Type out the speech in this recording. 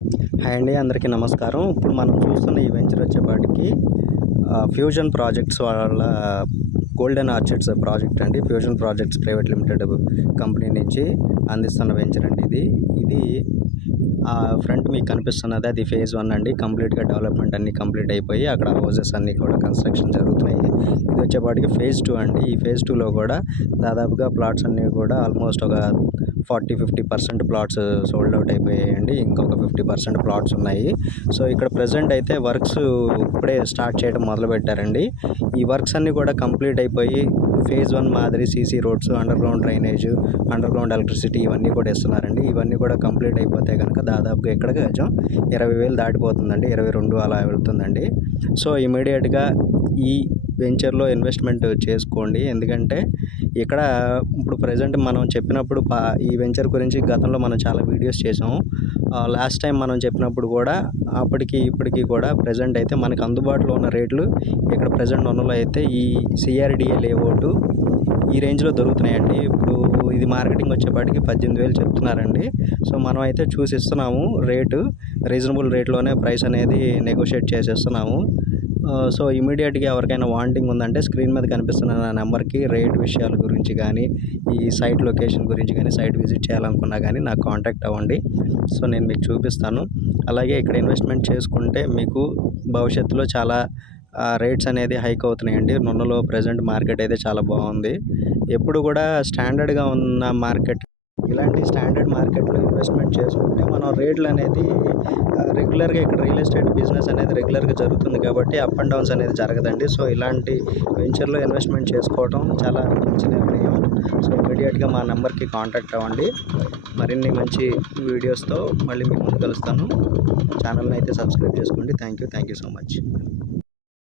Hi అండి అందరికీ నమస్కారం. ఇప్పుడు మనం చూస్తున్న ఈ వెంచర్ వచ్చేపాటికి ఫ్యూజన్ ప్రాజెక్ట్స్ వాళ్ళ గోల్డెన్ ఆర్చిడ్స్ ప్రాజెక్ట్ అండి. Fusion projects private limited company నుంచి అందిస్తున్న వెంచర్ అండి ఇది. ఇది ఫ్రంట్ మీకు కనిపిస్తున్నది అది ఫేజ్ వన్ అండి. కంప్లీట్గా డెవలప్మెంట్ అన్ని కంప్లీట్ అయిపోయి అక్కడ హౌసెస్ అన్నీ కూడా కన్స్ట్రక్షన్ జరుగుతున్నాయి. ఇది వచ్చేపాటికి ఫేజ్ టూ అండి. ఈ ఫేజ్ టూలో కూడా దాదాపుగా ప్లాట్స్ అన్నీ కూడా ఆల్మోస్ట్ ఒక forty fifty percent plots sold out అయిపోయాయండి. ఇంకొక ఫిఫ్టీ పర్సెంట్ ప్లాట్స్ ఉన్నాయి. సో ఇక్కడ ప్రజెంట్ అయితే వర్క్స్ ఇప్పుడే స్టార్ట్ చేయడం మొదలు పెట్టారండి ఈ వర్క్స్ అన్నీ కూడా కంప్లీట్ అయిపోయి ఫేజ్ వన్ మాదిరి CC roads underground drainage underground electricity ఇవన్నీ కూడా ఇస్తున్నారండి ఇవన్నీ కూడా కంప్లీట్ అయిపోతే కనుక దాదాపుగా ఇక్కడ గజం ఇరవై వేలు దాటిపోతుందండి. ఇరవై రెండు అలా వెళ్తుందండి. సో ఇమీడియట్గా ఈ వెంచర్లో ఇన్వెస్ట్మెంట్ చేసుకోండి. ఎందుకంటే ఇక్కడ ఇప్పుడు ప్రజెంట్ మనం చెప్పినప్పుడు పా ఈ వెంచర్ గురించి గతంలో మనం చాలా వీడియోస్ చేసాము లాస్ట్ టైం మనం చెప్పినప్పుడు కూడా అప్పటికి ఇప్పటికి కూడా ప్రజెంట్ అయితే మనకు అందుబాటులో ఉన్న రేట్లు ఇక్కడ ప్రజెంట్ ఉన్నలో అయితే ఈ సిఆర్డిఏ లేఅవుట్ ఈ రేంజ్లో దొరుకుతున్నాయండి. ఇప్పుడు ఇది మార్కెటింగ్ వచ్చేపాటికి పద్దెనిమిది వేలు చెప్తున్నారండి. సో మనం అయితే చూసి ఇస్తున్నాము రేటు. రీజనబుల్ రేట్లోనే ప్రైస్ అనేది నెగోషియేట్ చేసేస్తున్నాము. సో ఇమీడియట్గా ఎవరికైనా వాంటింగ్ ఉందంటే స్క్రీన్ మీద కనిపిస్తున్న నా నెంబర్కి రేట్ విషయాల గురించి కానీ ఈ సైట్ లొకేషన్ గురించి కానీ సైట్ విజిట్ చేయాలనుకున్నా కానీ నాకు కాంటాక్ట్ అవ్వండి. సో నేను మీకు చూపిస్తాను. అలాగే ఇక్కడ ఇన్వెస్ట్మెంట్ చేసుకుంటే మీకు భవిష్యత్తులో చాలా రేట్స్ అనేది హైక్ అవుతున్నాయండి. నున్నలో ప్రజెంట్ మార్కెట్ అయితే చాలా బాగుంది. ఎప్పుడు కూడా స్టాండర్డ్గా ఉన్న మార్కెట్ ఇలాంటి స్టాండర్డ్ మార్కెట్లో ఇన్వెస్ట్మెంట్ చేసుకుంటే మనం రేట్లు అనేది రెగ్యులర్గా ఇక్కడ రియల్ ఎస్టేట్ బిజినెస్ అనేది రెగ్యులర్గా జరుగుతుంది కాబట్టి అప్ అండ్ డౌన్స్ అనేది జరగదండి. సో ఇలాంటి వెంచర్లో ఇన్వెస్ట్మెంట్ చేసుకోవడం చాలా మంచి నిర్ణయం. సో ఇమీడియట్గా మా నెంబర్కి కాంటాక్ట్ అవ్వండి. మరిన్ని మంచి వీడియోస్తో మళ్ళీ మీకు ముందు కలుస్తాను. ఛానల్ని అయితే సబ్స్క్రైబ్ చేసుకోండి. Thank you thank you so much.